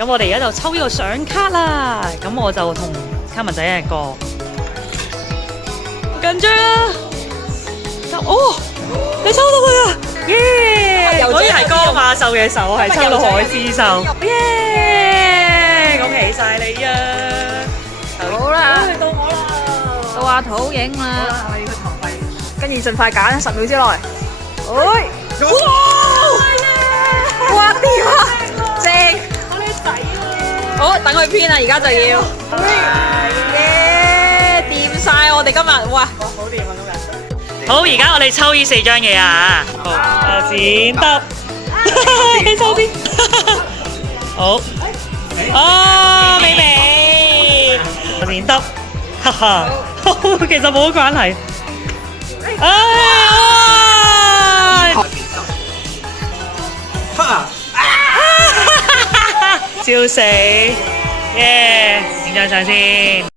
咁我哋而家就抽呢個相卡啦。咁我就同卡文仔一個緊張啊！哦，你抽到佢啊！耶！果然係江馬獸嘅手，係抽到海之獸。耶！恭喜晒你啊！好啦，到我啦，到阿土影啦，我要去投幣。跟住盡快揀10秒之內。哇！掂啊，正！我呢仔喎。好，等佢編啦，而家就要。耶！掂晒我哋今日，哇！好掂啊今日。好，而家我哋抽呢4張嘢啊！好，剪得，你抽先。好。哦，美美。我剪得，哈哈。其實冇乜關係。笑死！耶！影張相先。